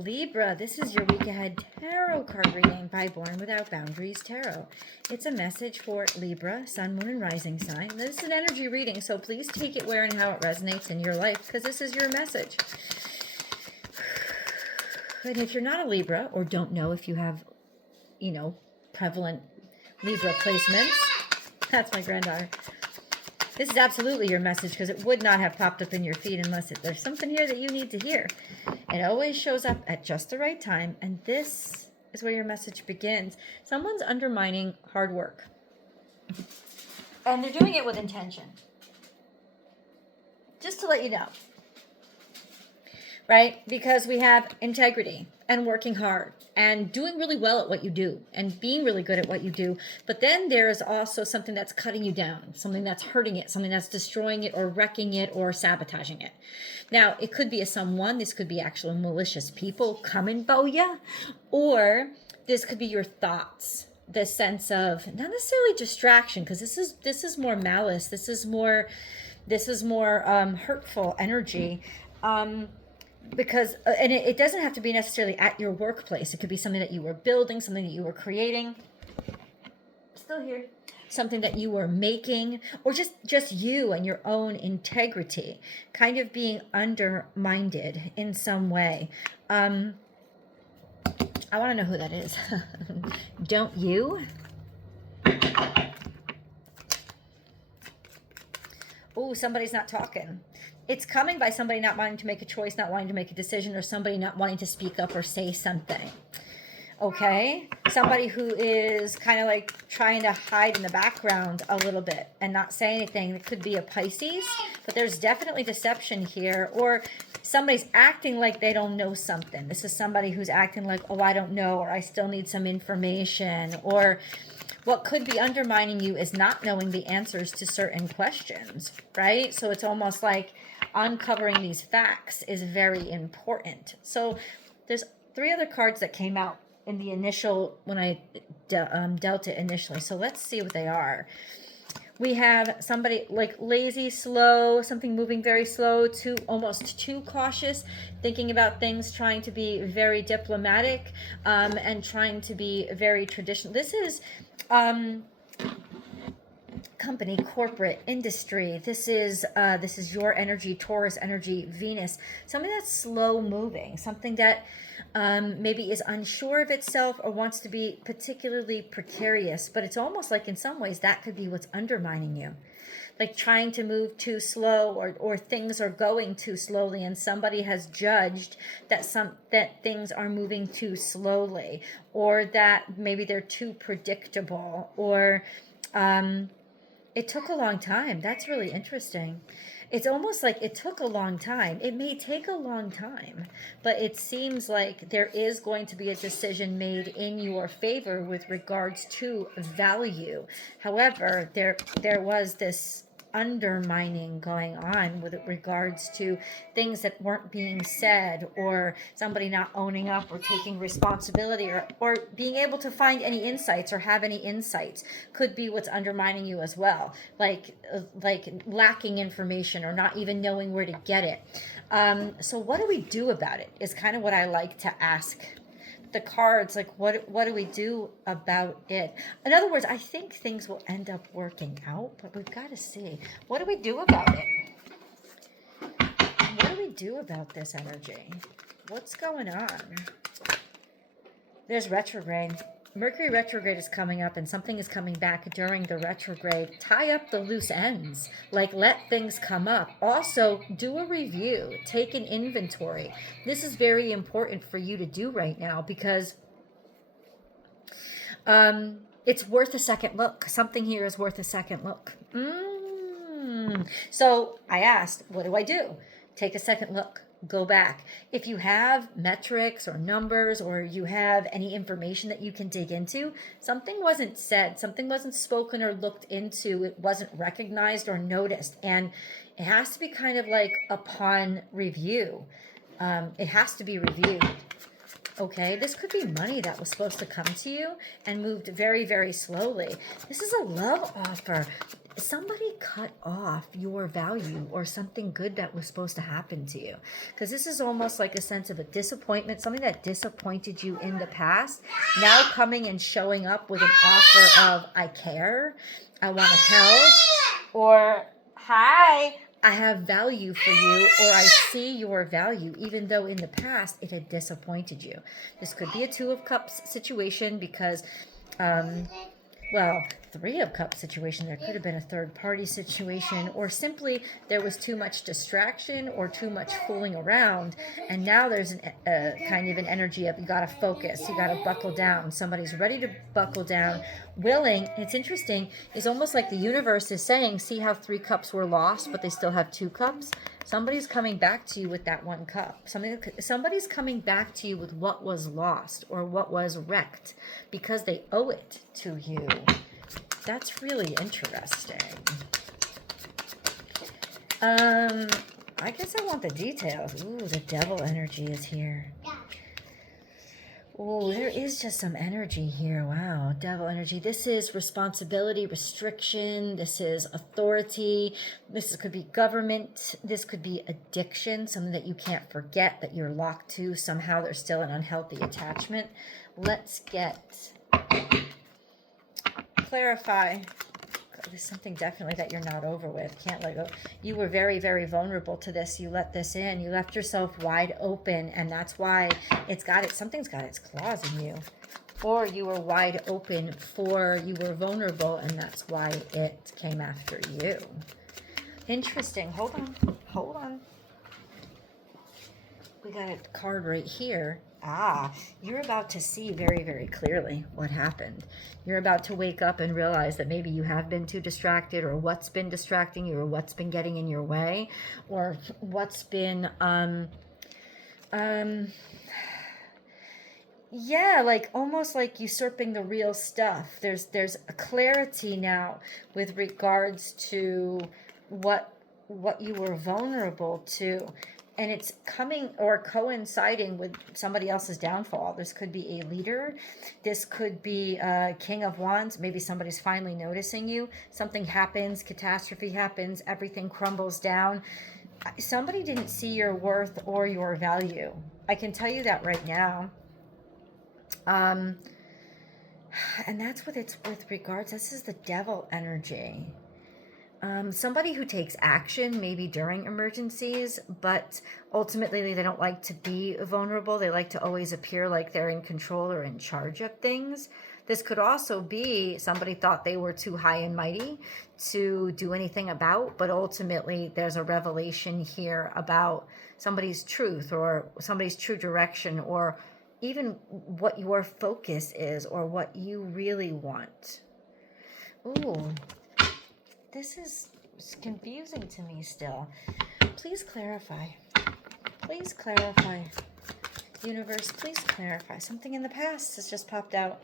Libra, this is your week ahead tarot card reading by Born Without Boundaries Tarot. It's a message for Libra, Sun, Moon, and Rising sign. This is an energy reading, so please take it where and how it resonates in your life, because this is your message. And if you're not a Libra, or don't know if you have, prevalent Libra placements, that's my granddaughter. This is absolutely your message, because it would not have popped up in your feed unless there's something here that you need to hear. It always shows up at just the right time, and this is where your message begins. Someone's undermining hard work, and they're doing it with intention. Just to let you know, right? Because we have integrity and working hard and doing really well at what you do and being really good at what you do. But then there is also something that's cutting you down, something that's hurting it, something that's destroying it or wrecking it or sabotaging it. Now, it could be a someone. This could be actual malicious people coming for you, or this could be your thoughts. The sense of not necessarily distraction, because this is more malice. This is more hurtful energy. Because, and it doesn't have to be necessarily at your workplace. It could be something that you were building, something that you were creating. Still here. Something that you were making, or just you and your own integrity kind of being undermined in some way. I want to know who that is. Don't you? Oh, somebody's not talking. It's coming by somebody not wanting to make a choice, not wanting to make a decision, or somebody not wanting to speak up or say something. Okay? Somebody who is kind of like trying to hide in the background a little bit and not say anything. It could be a Pisces, but there's definitely deception here. Or somebody's acting like they don't know something. This is somebody who's acting like, oh, I don't know, or I still need some information. Or what could be undermining you is not knowing the answers to certain questions, right? So it's almost like uncovering these facts is very important. So there's 3 other cards that came out in the initial, when I dealt it initially. So let's see what they are. We have somebody like lazy, slow, something moving very slow, almost too cautious, thinking about things, trying to be very diplomatic, and trying to be very traditional. This is company, corporate, industry. This is your energy, Taurus energy, Venus. Something that's slow moving, something that maybe is unsure of itself or wants to be particularly precarious. But it's almost like in some ways that could be what's undermining you. Like trying to move too slow, or things are going too slowly, and somebody has judged that things are moving too slowly, or that maybe they're too predictable, or it took a long time. That's really interesting. It's almost like it took a long time. It may take a long time, but it seems like there is going to be a decision made in your favor with regards to value. However, there was this undermining going on with regards to things that weren't being said, or somebody not owning up or taking responsibility, or being able to find any insights or have any insights could be what's undermining you as well, like lacking information or not even knowing where to get it. So what do we do about it is kind of what I like to ask the cards. Like, what do we do about it? In other words, I think things will end up working out, but we've got to see. What do we do about it? What do we do about this energy? What's going on? There's retrograde. Mercury retrograde is coming up, and something is coming back during the retrograde. Tie up the loose ends. Like, let things come up. Also, do a review. Take an inventory. This is very important for you to do right now, because it's worth a second look. Something here is worth a second look. So I asked, what do I do? Take a second look. Go back. If you have metrics or numbers, or you have any information that you can dig into, something wasn't said, something wasn't spoken or looked into, it wasn't recognized or noticed, and it has to be kind of like upon review. It has to be reviewed. Okay, this could be money that was supposed to come to you and moved very, very slowly. This is a love offer. somebody cut off your value or something good that was supposed to happen to you. Because this is almost like a sense of a disappointment, something that disappointed you in the past, now coming and showing up with an offer of, I care, I want to help, or, hi, I have value for you, or I see your value, even though in the past it had disappointed you. This could be a Two of Cups situation because, well, Three of Cups situation. There could have been a third party situation, or simply there was too much distraction or too much fooling around. And now there's a kind of an energy of you got to focus, you got to buckle down. Somebody's ready to buckle down, willing. And it's interesting. It's almost like the universe is saying, see how 3 cups were lost, but they still have 2 cups. Somebody's coming back to you with that 1 cup. Somebody's coming back to you with what was lost or what was wrecked because they owe it to you. That's really interesting. I guess I want the details. Ooh, the devil energy is here. Oh, there is just some energy here. Wow, devil energy. This is responsibility, restriction. This is authority. This could be government. This could be addiction, something that you can't forget, that you're locked to. Somehow there's still an unhealthy attachment. Let's get... clarify. There's something definitely that you're not over with. Can't let go. You were very, very vulnerable to this. You let this in. You left yourself wide open, and that's why something's got its claws in you. Or you were wide open you were vulnerable, and that's why it came after you. Interesting. Hold on. We got a card right here. You're about to see very, very clearly what happened. You're about to wake up and realize that maybe you have been too distracted, or what's been distracting you, or what's been getting in your way, or what's been, like almost like usurping the real stuff. There's a clarity now with regards to what you were vulnerable to. And it's coming or coinciding with somebody else's downfall. This could be a leader. This could be a King of Wands. Maybe somebody's finally noticing you. Something happens, catastrophe happens, everything crumbles down. Somebody didn't see your worth or your value. I can tell you that right now. And that's what it's with regards. This is the devil energy. Somebody who takes action maybe during emergencies, but ultimately they don't like to be vulnerable. They like to always appear like they're in control or in charge of things. This could also be somebody thought they were too high and mighty to do anything about, but ultimately there's a revelation here about somebody's truth or somebody's true direction, or even what your focus is or what you really want. Ooh. This is confusing to me still. Please clarify. Please clarify. Universe, please clarify. Something in the past has just popped out.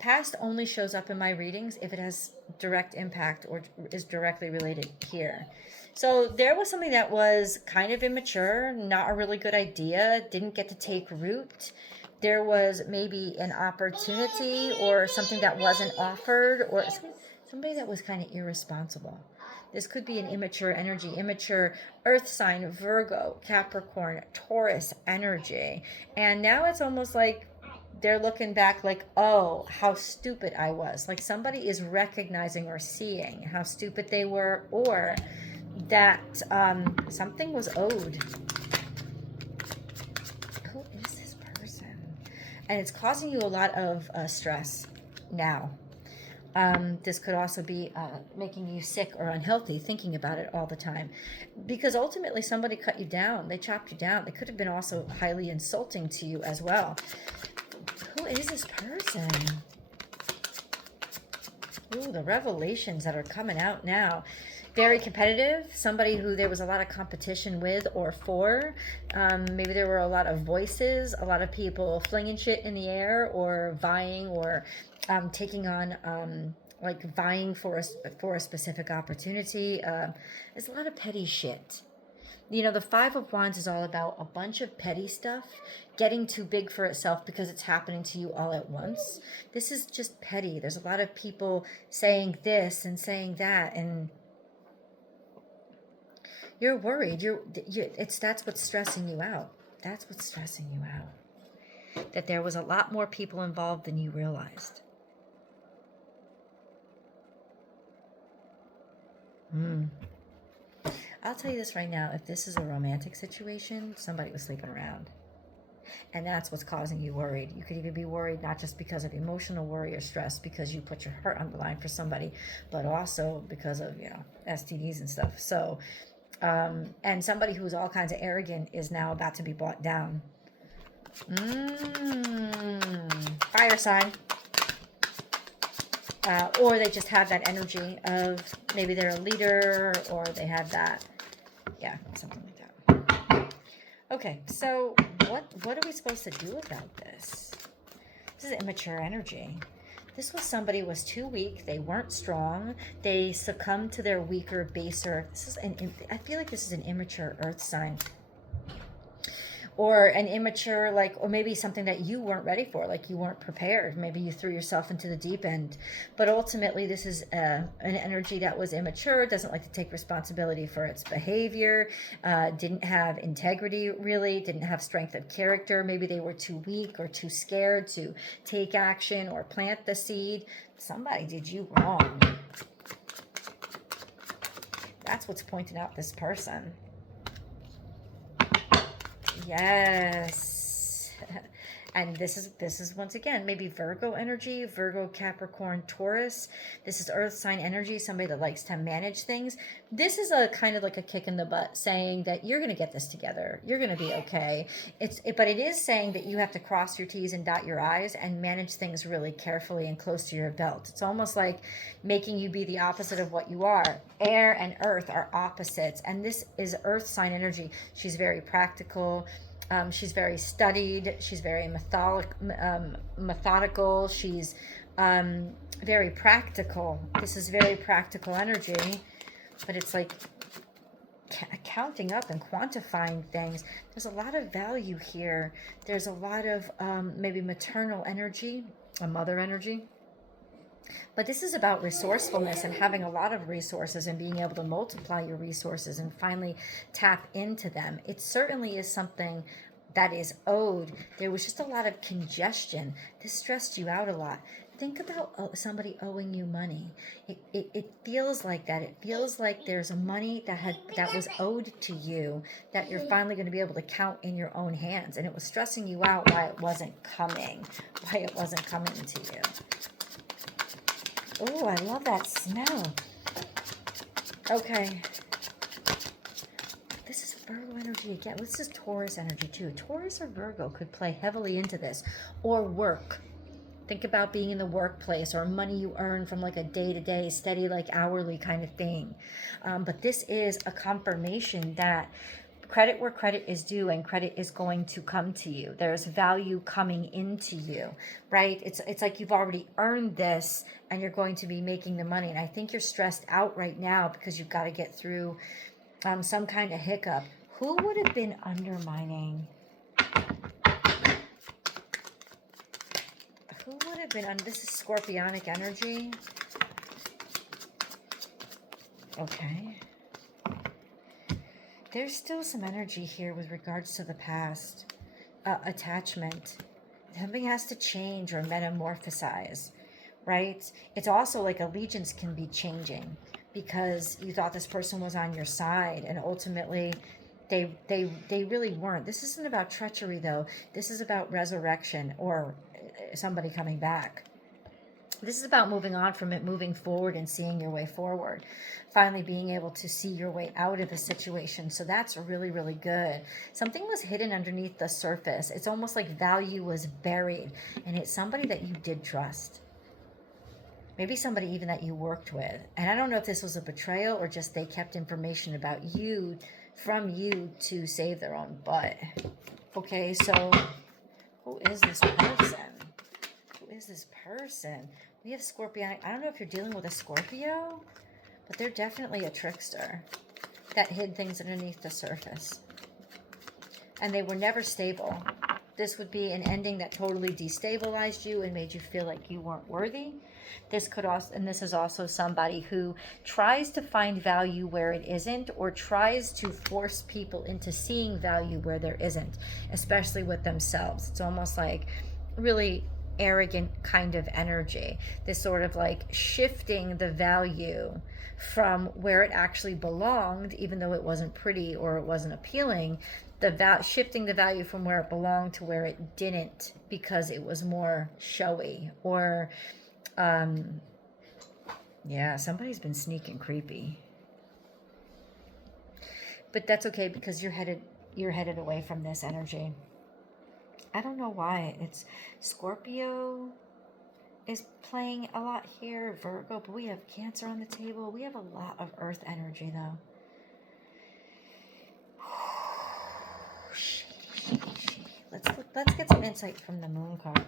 Past only shows up in my readings if it has direct impact or is directly related here. So there was something that was kind of immature, not a really good idea, didn't get to take root. There was maybe an opportunity or something that wasn't offered, or somebody that was kind of irresponsible. This could be an immature energy, immature earth sign, Virgo, Capricorn, Taurus energy. And now it's almost like they're looking back like, oh, how stupid I was. Like somebody is recognizing or seeing how stupid they were, or that something was owed. Who is this person? And it's causing you a lot of stress now. This could also be making you sick or unhealthy, thinking about it all the time. Because ultimately somebody cut you down. They chopped you down. They could have been also highly insulting to you as well. Who is this person? Ooh, the revelations that are coming out now. Very competitive. Somebody who there was a lot of competition with or for. Maybe there were a lot of voices, a lot of people flinging shit in the air or vying or taking on like vying for a specific opportunity. There's a lot of petty shit. You know, the Five of Wands is all about a bunch of petty stuff getting too big for itself because it's happening to you all at once. This is just petty. There's a lot of people saying this and saying that, and you're worried. That's what's stressing you out. That's what's stressing you out. That there was a lot more people involved than you realized. I'll tell you this right now. If this is a romantic situation, somebody was sleeping around. And that's what's causing you worried. You could even be worried not just because of emotional worry or stress because you put your heart on the line for somebody, but also because of, you know, STDs and stuff. So, and somebody who's all kinds of arrogant is now about to be brought down. Fire sign. Or they just have that energy of maybe they're a leader or they have that, yeah, something like that. Okay, so what are we supposed to do about this? This is immature energy. This was somebody was too weak. They weren't strong. They succumbed to their weaker, baser. I feel like this is an immature earth sign. Or an immature, like, or maybe something that you weren't ready for, like you weren't prepared. Maybe you threw yourself into the deep end. But ultimately, this is an energy that was immature, doesn't like to take responsibility for its behavior, didn't have integrity, really, didn't have strength of character. Maybe they were too weak or too scared to take action or plant the seed. Somebody did you wrong. That's what's pointing out this person. Yes. And this is once again maybe Virgo energy, Virgo, Capricorn, Taurus. This is earth sign energy, somebody that likes to manage things. This is a kind of like a kick in the butt saying that you're going to get this together. You're going to be okay. But it is saying that you have to cross your T's and dot your I's and manage things really carefully and close to your belt. It's almost like making you be the opposite of what you are. Air and earth are opposites. And this is earth sign energy. She's very practical. She's very studied. She's very methodical. She's very practical. This is very practical energy, but it's like counting up and quantifying things. There's a lot of value here. There's a lot of maybe maternal energy, a mother energy. But this is about resourcefulness and having a lot of resources and being able to multiply your resources and finally tap into them. It certainly is something that is owed. There was just a lot of congestion. This stressed you out a lot. Think about somebody owing you money. It feels like that. It feels like there's a money that was owed to you that you're finally going to be able to count in your own hands. And it was stressing you out why it wasn't coming to you. Oh, I love that smell. Okay. This is Virgo energy again. This is Taurus energy too. Taurus or Virgo could play heavily into this. Or work. Think about being in the workplace or money you earn from like a day-to-day, steady, like hourly kind of thing. But this is a confirmation that credit where credit is due and credit is going to come to you. There's value coming into you, right? It's like you've already earned this and you're going to be making the money. And I think you're stressed out right now because you've got to get through some kind of hiccup. Who would have been undermining? Who would have been this is Scorpionic energy. Okay. There's still some energy here with regards to the past. Attachment. Something has to change or metamorphosize, right? It's also like allegiance can be changing because you thought this person was on your side and ultimately they really weren't. This isn't about treachery though. This is about resurrection or somebody coming back. This is about moving on from it, moving forward and seeing your way forward. Finally being able to see your way out of the situation. So that's really, really good. Something was hidden underneath the surface. It's almost like value was buried. And it's somebody that you did trust. Maybe somebody even that you worked with. And I don't know if this was a betrayal or just they kept information about you, from you to save their own butt. Okay, so who is this person? Who is this person? We have Scorpio. I don't know if you're dealing with a Scorpio, but they're definitely a trickster. that hid things underneath the surface. And they were never stable. This would be an ending that totally destabilized you and made you feel like you weren't worthy. This could also, and this is also somebody who tries to find value where it isn't, or tries to force people into seeing value where there isn't, especially with themselves. It's almost like really arrogant kind of energy. This sort of like shifting the value from where it actually belonged, even though it wasn't pretty or it wasn't appealing, shifting the value from where it belonged to where it didn't, because it was more showy, or yeah, somebody's been sneaking creepy. But that's okay, because you're headed away from this energy. I don't know why. It's Scorpio is playing a lot here, Virgo, but we have Cancer on the table. We have a lot of earth energy though. Let's get some insight from the moon cards.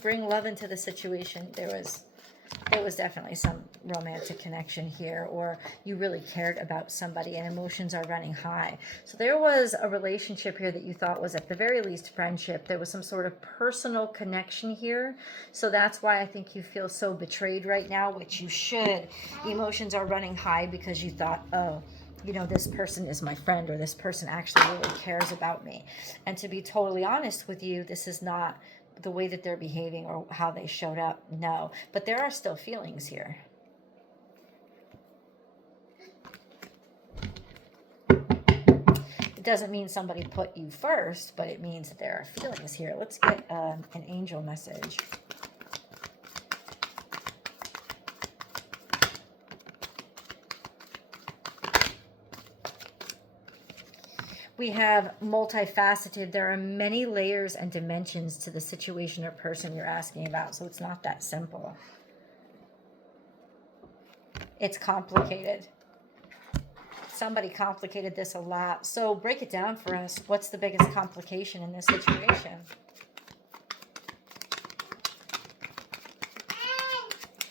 Bring love into the situation. There was definitely some romantic connection here, or you really cared about somebody and emotions are running high. So there was a relationship here that you thought was at the very least friendship. There was some sort of personal connection here. So that's why I think you feel so betrayed right now, which you should. Emotions are running high because you thought, oh, you know, this person is my friend, or this person actually really cares about me. And to be totally honest with you, this is not the way that they're behaving or how they showed up. No, but there are still feelings here. It doesn't mean somebody put you first, but it means that there are feelings here. Let's get an angel message. We have multifaceted. There are many layers and dimensions to the situation or person you're asking about, so it's not that simple. It's complicated. Somebody complicated this a lot. So break it down for us. What's the biggest complication in this situation?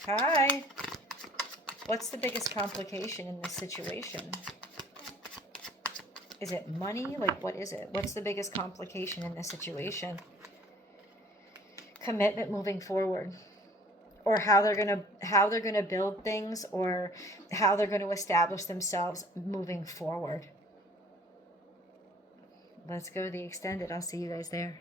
Hi. What's the biggest complication in this situation? Is it money? Like, what is it? What's the biggest complication in this situation? Commitment moving forward, or how they're gonna build things, or how they're going to establish themselves moving forward. Let's go to the extended. I'll see you guys there.